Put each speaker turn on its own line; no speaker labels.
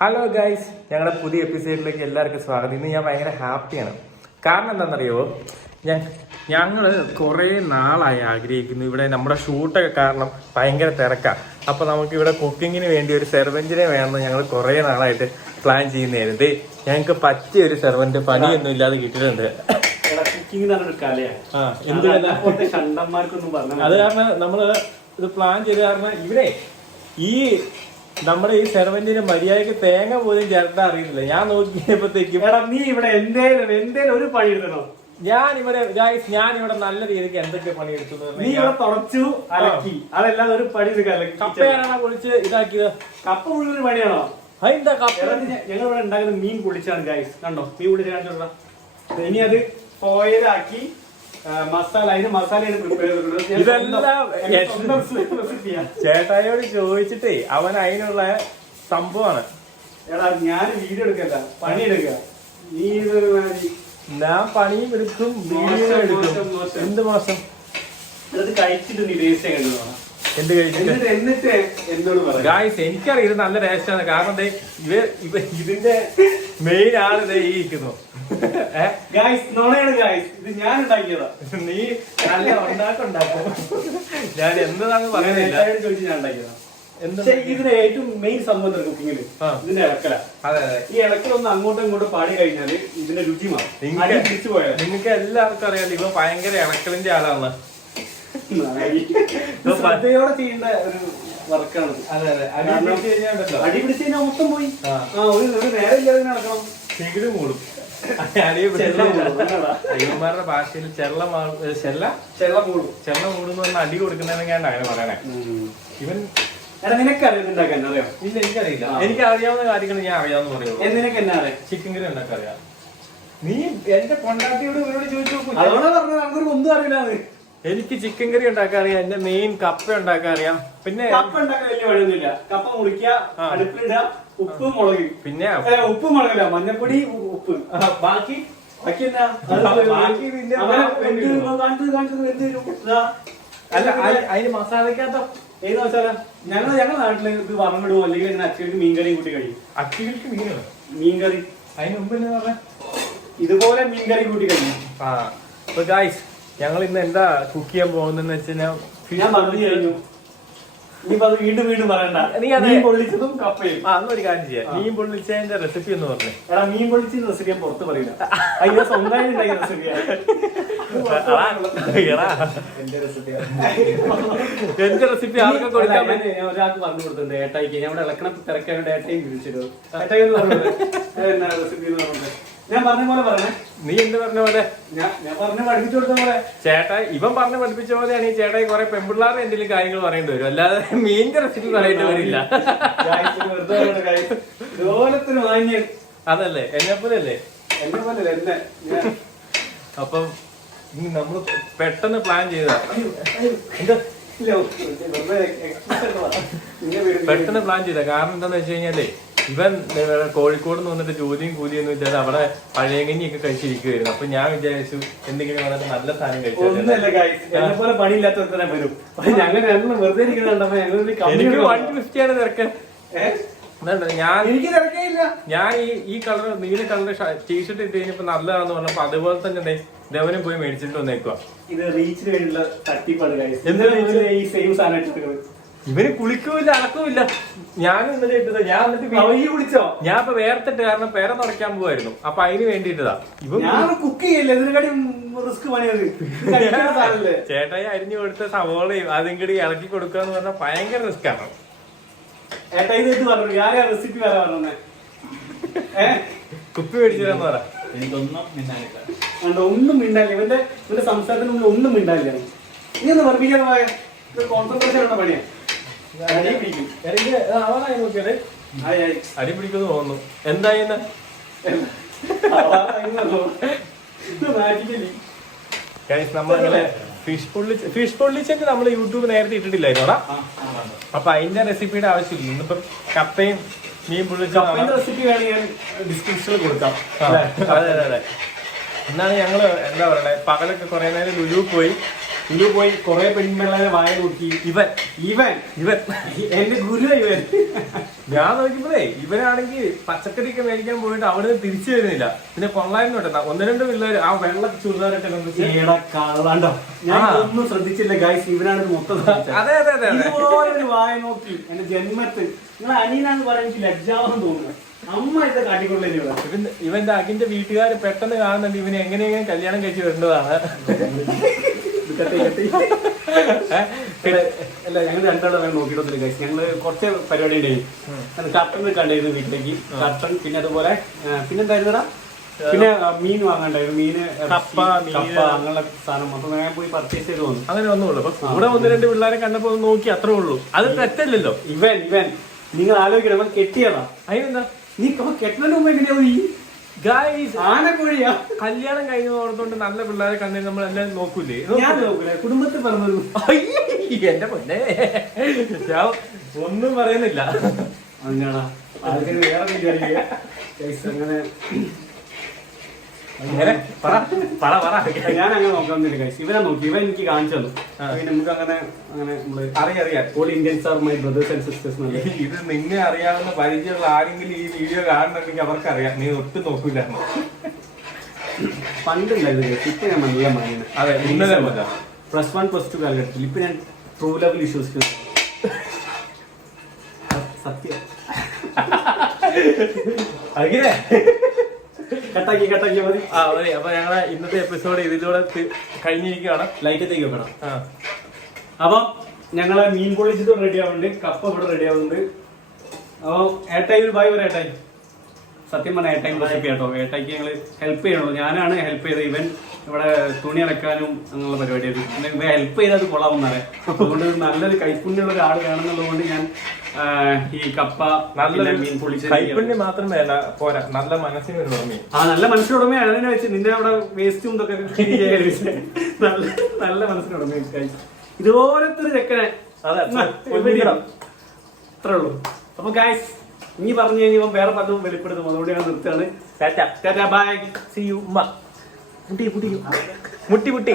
Hello guys ഞങ്ങളുടെ പുതിയ എപ്പിസോഡിലേക്ക് എല്ലാവർക്കും സ്വാഗതം. ഇന്ന് ഞാൻ ഭയങ്കര ഹാപ്പിയാണ് കാരണം എന്താണെന്നറിയോ? ഞാൻ ഞങ്ങൾ കുറേ നാളായി ആഗ്രഹിക്കുന്നു. ഇവിടെ നമ്മുടെ ഷൂട്ടൊക്കെ കാരണം ഭയങ്കര തിരക്കാണ് അപ്പോൾ നമുക്ക് ഇവിടെ കുക്കിങ്ങിന് വേണ്ടി ഒരു സെർവന്റിനെ വേണമെന്ന് ഞങ്ങൾ കുറേ നാളായിട്ട് പ്ലാൻ ചെയ്യുന്നതായിരുന്നു. ദേ ഞങ്ങൾക്ക് പറ്റിയ ഒരു സെർവന്റ് പണിയൊന്നും ഇല്ലാതെ കിട്ടിയിട്ടുണ്ട്. അത് കാരണം നമ്മൾ ഇത് പ്ലാൻ ചെയ്ത് കാരണം ഇവിടെ ഈ നമ്മുടെ ഈ സെർവന്റിന് മര്യാദയ്ക്ക് തേങ്ങ പോലും ചേർത്താൻ അറിയുന്നില്ല. ഞാൻ നോക്കിയപ്പോഴത്തേക്കും
എടാ നീ ഇവിടെ എന്തേലും എന്തേലും ഒരു പണി എടുക്കണോ
ഞാൻ ഇവിടെ ഞാൻ ഇവിടെ നല്ല രീതിക്ക് എന്തൊക്കെ പണി എടുത്തു
നീ ഇവിടെ തുടച്ചു അലക്കി. അതല്ലാതെ ഒരു പണി
കപ്പയാണോ കുളിച്ച് ഇതാക്കിയത്?
കപ്പ മുഴുവൻ പണിയാണോ?
അതെന്താ കപ്പ?
ഞങ്ങൾ ഇവിടെ ഉണ്ടാക്കുന്ന മീൻ കുളിച്ചാണ് ഗായ്സ് കണ്ടോ? മീൻ കുളിച്ചാണ് ഇനി അത് ഫോയിലാക്കി മസാല അതിന് മസാലയാണ് പ്രിപ്പയർ
ഇതെല്ലാം ചേട്ടായോട് ചോദിച്ചിട്ടേ അവൻ അതിനുള്ള സംഭവമാണ്.
എടാ ഞാൻ വീഡിയോ എടുക്കല്ല പണി എടുക്ക. നീ ഇത്
ഞാൻ പണിയും എടുക്കും വീഡിയോ എടുക്കും. എന്ത് മോശം?
ഇത് കഴിച്ചിട്ട് നീ കണ്ടു
എന്ത് കഴിച്ചിട്ട് ഗായ്സ് എനിക്കറിയാം ഇത് നല്ല ടേസ്റ്റാണ്. കാരണം ഇവ ഇവ ഇതിന്റെ മെയിൻ ആൾ ദേ ഈ ഇരിക്കുന്നു.
ഇത്
നീ നല്ല ഉണ്ടാക്കുണ്ടാക്കും. ഞാൻ എന്താണെന്ന് പറയുന്നില്ല.
ഇതിന് ഏറ്റവും മെയിൻ സംഭവം
കുക്കിങ്ങിൽ.
ഇതിന്റെ ഇളക്കല
ഈ അതെ.
ഒന്ന് അങ്ങോട്ടും ഇങ്ങോട്ടും പാടി കഴിഞ്ഞാൽ ഇതിന്റെ രുചി മാറും.
നിങ്ങൾക്ക് എല്ലാവർക്കും അറിയാലോ ഇവ ഭയങ്കര ഇളക്കലിന്റെ ആളാണ്
ശ്രദ്ധയോടെ ചെയ്യേണ്ട ഒരു വർക്കാണ്
അതെ അതെ. അടി
കാരണം-
പിടിച്ച് കഴിഞ്ഞാലുണ്ടല്ലോ,
അടി പിടിച്ച് കഴിഞ്ഞാൽ മൊത്തം പോയി.
ആ.
ഒരു ഒരു നേരം ഇല്ലാതെ നടക്കണം.
ചകിട് മൂടും
ചെല്ല മൂടും.
അയ്യന്മാരുടെ ഭാഷയിൽ ചെള്ള ചെല്ല?
ചെള്ളം കൂടും
ചെള്ള അടി പറഞ്ഞാൽ അടി അങ്ങനെ പറയണേ. ഇവൻ ഇല്ല എനിക്കറിയില്ല. എനിക്ക് അറിയാവുന്ന കാര്യങ്ങൾ ഞാൻ അറിയാവുന്ന പറയുള്ളൂ ചിക്കൻ കറി ഉണ്ടാക്കാൻ അറിയാം. നീ എന്റെ കൊണ്ടാട്ടിയോട് ഇവരോട് ചോദിച്ചു നോക്കൂ.
അതുകൊണ്ടാ പറഞ്ഞത് നമുക്കൊരു ഒന്നും അറിയില്ലാന്ന്.
എനിക്ക് ചിക്കൻ കറി ഉണ്ടാക്കാൻ അറിയാം. എന്റെ മെയിൻ കപ്പ ഉണ്ടാക്കാൻ അറിയാം. പിന്നെ
കപ്പ ഉണ്ടാക്കാൻ വലിയ വഴിയൊന്നുമില്ല. കപ്പ മുറിക്കുക
ആ.
അടുപ്പിലിടുക ഉപ്പ് മുളക്.
പിന്നെ
ഉപ്പ് മുളകില്ല മഞ്ഞപ്പൊടി ഉപ്പ്.
ബാക്കി?
ബാക്കി എന്ത്.
അല്ല അതിന് മസാലക്കകത്ത
ഏത് മസാല? ഞങ്ങൾ ഞങ്ങളുടെ നാട്ടിൽ ഇത് വറന്നിടുമോ അല്ലെങ്കിൽ ഇങ്ങനെ അച്ചുകൾക്ക് മീൻകറിയും കൂട്ടി കഴിയും.
അച്ചുകൾക്ക് മീൻകറി
മീൻകറി.
അതിന് മുമ്പ് എന്നാ പറഞ്ഞ?
ഇതുപോലെ മീൻകറി കൂട്ടി കഴിയും.
ആ. അപ്പൊ ഗായ്സ് ഞങ്ങൾ ഇന്ന് എന്താ കുക്ക് ചെയ്യാൻ പോകുന്നതെന്ന് വെച്ചാൽ
ഞാൻ പറഞ്ഞു കഴിഞ്ഞു. ഇനിയിപ്പോ അത് വീണ്ടും വീണ്ടും പറയണ്ട.
നീ
മീൻ പൊള്ളിച്ചതും കപ്പയും.
ആ അന്നൊരു കാര്യം ചെയ്യാം. മീൻ പൊള്ളിച്ചതിന്റെ റെസിപ്പി എന്ന് പറഞ്ഞു.
എടാ മീൻ റെസിപ്പി ഞാൻ പുറത്ത് പറയില്ല. ഉണ്ടാക്കിയ റെസിപ്പിയാണ് എന്റെ
റെസിപ്പി ആർക്കും കൊടുക്കാൻ
ഞാൻ- ഒരാൾക്ക് പറഞ്ഞു കൊടുത്തിട്ടുണ്ട് ഏട്ടായിക്ക്. ഞാൻ ഇവിടെ ഇളക്കണം തിരക്കായിട്ട് ഏട്ടയും വിളിച്ചിരുന്നു. ഏട്ടായി റെസിപ്പി എന്ന് പറഞ്ഞത് ഞാൻ പറഞ്ഞ പോലെ പറഞ്ഞേ.
നീ എന്ത് പറഞ്ഞ പോലെ? ചേട്ടാ ഇവൻ പറഞ്ഞ് പഠിപ്പിച്ച പോലെയാണ് ഈ ചേട്ടായി കുറെ പെമ്പിള്ളാരുടെ എന്തെങ്കിലും കാര്യങ്ങൾ പറയേണ്ടി വരും. അല്ലാതെ മീൻ റെസിപ്പി പറയേണ്ടി വരില്ല. അതല്ലേ? എന്നെ പോലെ അല്ലേ
എന്നെ പോലെ എന്നെ. ഞാൻ
അപ്പം ഇനി നമ്മൾ പെട്ടെന്ന് പ്ലാൻ ചെയ്ത. പെട്ടെന്ന് പ്ലാൻ ചെയ്ത. കാരണം എന്താന്ന് വെച്ച് കഴിഞ്ഞാലേ ഇവൻ കോഴിക്കോട് നിന്ന് വന്നിട്ട് ജോലിയും കൂലിയൊന്നും ഇല്ലാതെ അവിടെ പഴയങ്ങനിയൊക്കെ കഴിച്ചിരിക്കുവായിരുന്നു. അപ്പൊ ഞാൻ വിചാരിച്ചു എന്തെങ്കിലും വന്നിട്ട് നല്ല സാധനം കഴിച്ചു
എന്നെ പണിയില്ലാത്ത വരും. ഞങ്ങൾ വെറുതെ
എനിക്ക് വൺ തിരക്കൻ ഞാൻ
എനിക്ക് തിരക്കേയില്ല.
ഞാൻ ഈ ഈ കളർ നീല കളർ ടീഷർട്ട് ഇട്ട് കഴിഞ്ഞപ്പോ നല്ലതാണെന്ന് പറഞ്ഞപ്പോ അതുപോലെ തന്നെ ദേവനും പോയി മേടിച്ചിട്ട് വന്നേക്കുക
ഇത് റീച്ചിന് വേണ്ടിയുള്ള തട്ടിപ്പാണ്? ഈ സെയിം സാധനം
ഇവന് കുളിക്കൂല അളക്കൂല ഞാൻ ഇന്നലെ ഇട്ടതാ. ഞാൻ എന്നിട്ട്
കുടിച്ചോ
ഞാൻ ഇപ്പൊ വേർത്തിട്ട് കാരണം പേര തുടയ്ക്കാൻ പോവായിരുന്നു. അപ്പൊ അതിന് വേണ്ടിട്ടതാ ഇവ
ഞാൻ കുക്ക് ചെയ്യല്ലേ. ഇതിനെക്കാട്ടി റിസ്ക് പണിയത്
ചേട്ടായി അരിഞ്ഞു കൊടുത്ത സവോളയും അതും കൂടി ഇളക്കി കൊടുക്കുക എന്ന് പറഞ്ഞാൽ ഭയങ്കര റിസ്ക് ആണ്.
പറഞ്ഞു. റെസിപ്പി പറഞ്ഞേ.
കുപ്പി മേടിച്ചില്ലെന്ന് പറ.
എനിക്കൊന്നും മിണ്ടാനില്ല.
ഒന്നും മിണ്ടാനില്ല. ഇവന്റെ ഇവന്റെ സംസാരത്തിന് മുന്നിൽ ഒന്നും മിണ്ടാനില്ല. നീ ഒന്ന് വർദ്ധിക്കാതെ പോയ കോൺസെൻട്രേഷൻ ഉള്ള പണിയാ. അടി
പിടിക്കുന്നു തോന്നുന്നു. എന്തായിന്ന് ഗൈസ് നമ്മളങ്ങനെ ഫിഷ് പൊള്ളി ഫിഷ് പൊള്ളിച്ചൊക്കെ നമ്മൾ യൂട്യൂബ് നേരത്തെ ഇട്ടിട്ടില്ലായിരുന്നു അപ്പൊ അതിന്റെ റെസിപ്പിയുടെ ആവശ്യമില്ല. ഇന്നിപ്പം കപ്പയും മീൻ പൊള്ളിച്ചും
റെസിപ്പി വേണമെങ്കിൽ ഞാൻ ഡിസ്ക്രിപ്ഷനിൽ കൊടുക്കാം.
അതെ അതെ അതെ. എന്നാണ് ഞങ്ങൾ എന്താ പറയണേ? പകലൊക്കെ കുറെ നേരം ലുലു പോയി.
ഇനി പോയി കുറെ പെൺപിള്ളേരെ വായ നോക്കി.
ഇവൻ
ഇവൻ
ഇവൻ.
എന്റെ ഗുരു ഇവൻ.
ഞാൻ നോക്കിപ്പോ ഇവനാണെങ്കിൽ പച്ചക്കറിയൊക്കെ മേടിക്കാൻ പോയിട്ട് അവിടെ നിന്ന് തിരിച്ചു വരുന്നില്ല. പിന്നെ കൊള്ളായിരുന്നു കേട്ടോ ഒന്ന് രണ്ട് പിള്ളേര് ആ വെള്ള
ചുരിദാറിട്ടോ ഞാൻ ഒന്നും ശ്രദ്ധിച്ചില്ല ഗൈസ് ഇവനാണ് മൊത്തം
അതെ അതെ അതെ
ഇതുപോലെ വായ നോക്കി എന്റെ ജന്മത്ത്. നിങ്ങൾ അനിയനാന്ന് പറയുന്നത് ലജ്ജാവെന്ന് തോന്നുന്നു. അമ്മ ഇത് കാട്ടിക്കൊള്ളേ ഇവിടെ
ഇവൻ ഇവന്റെ അകിന്റെ വീട്ടുകാർ പെട്ടെന്ന് കാണുന്നുണ്ട് ഇവന് എങ്ങനെയെങ്കിലും കല്യാണം കഴിച്ചു?
ഇവിടെ അല്ല ഞങ്ങൾ രണ്ടാളും അങ്ങനെ നോക്കിയിട്ടൊന്നുമില്ല ഗൈസ് ഞങ്ങൾ കുറച്ച് പരിപാടി ഉണ്ടായിരുന്നു കട്ടൺ കണ്ടായിരുന്നു വീട്ടിലേക്ക്. കട്ടൺ പിന്നെ അതുപോലെ പിന്നെ പിന്നെന്തായിരുന്നടാ പിന്നെ മീൻ വാങ്ങണ്ടായിരുന്നു. മീന് അങ്ങനെ
കപ്പ, മീന്.
കപ്പ അങ്ങനെയുള്ള സാധനം. അപ്പൊ ഞാൻ പോയി പർച്ചേസ് ചെയ്ത് വന്നു.
അങ്ങനെ അപ്പൊ കൂടെ ഒന്ന് രണ്ട് പിള്ളേരെ കണ്ടപ്പോ നോക്കി അത്രേ ഉള്ളൂ. അത് തെറ്റല്ലല്ലോ.
ഇവൻ ഇവൻ. നിങ്ങൾ ആലോചിക്കണം കെട്ടിയതാ.
അതിനെന്താ
നീ കെട്ടുന്നതിന് മുമ്പ് എങ്ങനെയാ പോയി?
ഗായ്സ്
ആനക്കോഴിയാ.
കല്യാണം കഴിഞ്ഞ ഓർത്തോണ്ട് നല്ല പിള്ളേരെ കണ്ടു നമ്മൾ എല്ലാം നോക്കൂലേ?
ഞാൻ നോക്കൂലേ? കുടുംബത്തിൽ
പറഞ്ഞു എന്റെ പൊന്നെ. ഞാൻ ഒന്നും പറയുന്നില്ല.
വേറെ അങ്ങനെ
ഇങ്ങനെ പറ പറ പറ
ഞാൻ അങ്ങനെ കഴിച്ചു ഇവനെ നോക്കി ഇവൻ എനിക്ക് കാണിച്ചു തന്നു. നമുക്ക് അങ്ങനെ അങ്ങനെ നമ്മൾ
അറിയാം അറിയാം.
All Indians are my brothers and sisters
ഇത് നിന്നെ അറിയാവുന്ന പരിചയമുള്ള ആരെങ്കിലും ഈ വീഡിയോ കാണുന്നുണ്ടെങ്കിൽ അവർക്കറിയാം. നീ ഒട്ടും നോക്കൂല.
പണ്ടുണ്ടായിരുന്നു. ഇപ്പൊ ഞാൻ നല്ല മൈന
അതെ, ഇന്നലെ
പ്ലസ് വൺ പ്ലസ് ടു കാലഘട്ടത്തിൽ. ഇപ്പൊ ഞാൻ ട്രൂ ലെവൽ വിശ്വസിക്കുന്നു സത്യം.
അങ്ങനെ
കട്ടാക്കി കട്ടാക്കി മതി.
ആ മതി. അപ്പൊ ഞങ്ങളെ ഇന്നത്തെ എപ്പിസോഡ് ഇതിലൂടെ കഴിഞ്ഞിരിക്കുകയാണ്.
ലൈറ്റ് എത്തേക്ക് വെക്കണം.
ആ.
അപ്പൊ ഞങ്ങളെ മീൻ പൊള്ളിച്ചത് റെഡി ആവുന്നുണ്ട്. കപ്പ ഇവിടെ റെഡി ആവുന്നുണ്ട്. അപ്പൊ ഏട്ടായി ഒരു ബായ് ഒരു ഏട്ടായി സത്യം പറഞ്ഞ ഏട്ടയും കുറച്ച് കേട്ടോ ഏട്ടയ്ക്ക് ഞങ്ങൾ ഹെൽപ്പ് ചെയ്യണോ ഞാനാണ് ഹെൽപ്പ് ചെയ്തത്. ഇവൻ ഇവിടെ തുണി അലക്കാനും അങ്ങനെയുള്ള പരിപാടിയായിരുന്നു. പിന്നെ ഇവ ഹെൽപ്പ് ചെയ്താൽ കൊള്ളാമെന്നറിയാം അതുകൊണ്ട് നല്ലൊരു കൈപ്പുണ്യുള്ള ഒരാൾ വേണമെന്നുള്ളതുകൊണ്ട് ഞാൻ ഈ കപ്പ നല്ല മീൻ പൊളിച്ച്
കൈപ്പുണ്യം മാത്രമേ അല്ല പോരാ. നല്ല മനസ്സിനൊരു ഉടമ
ആ നല്ല മനസ്സിനുടമയാണ്. അതിനെ വെച്ച് നിന്റെ അവിടെ വേസ്റ്റും ഇതൊക്കെ. നല്ല നല്ല മനസ്സിനുടമ ഇതുപോലത്തെ ഒരു ചെക്കനെ
അതെ.
അത്രേ ഉള്ളൂ. അപ്പൊ ഗായ്സ് ഇനി പറഞ്ഞു കഴിഞ്ഞാൽ വേറെ പലതും വെളിപ്പെടുത്തും. അതുകൊണ്ട് ഞാൻ നിർത്തുകയാണ്. ബൈ
സി യു മുട്ടി മുട്ടി. മുട്ടി മുട്ടി.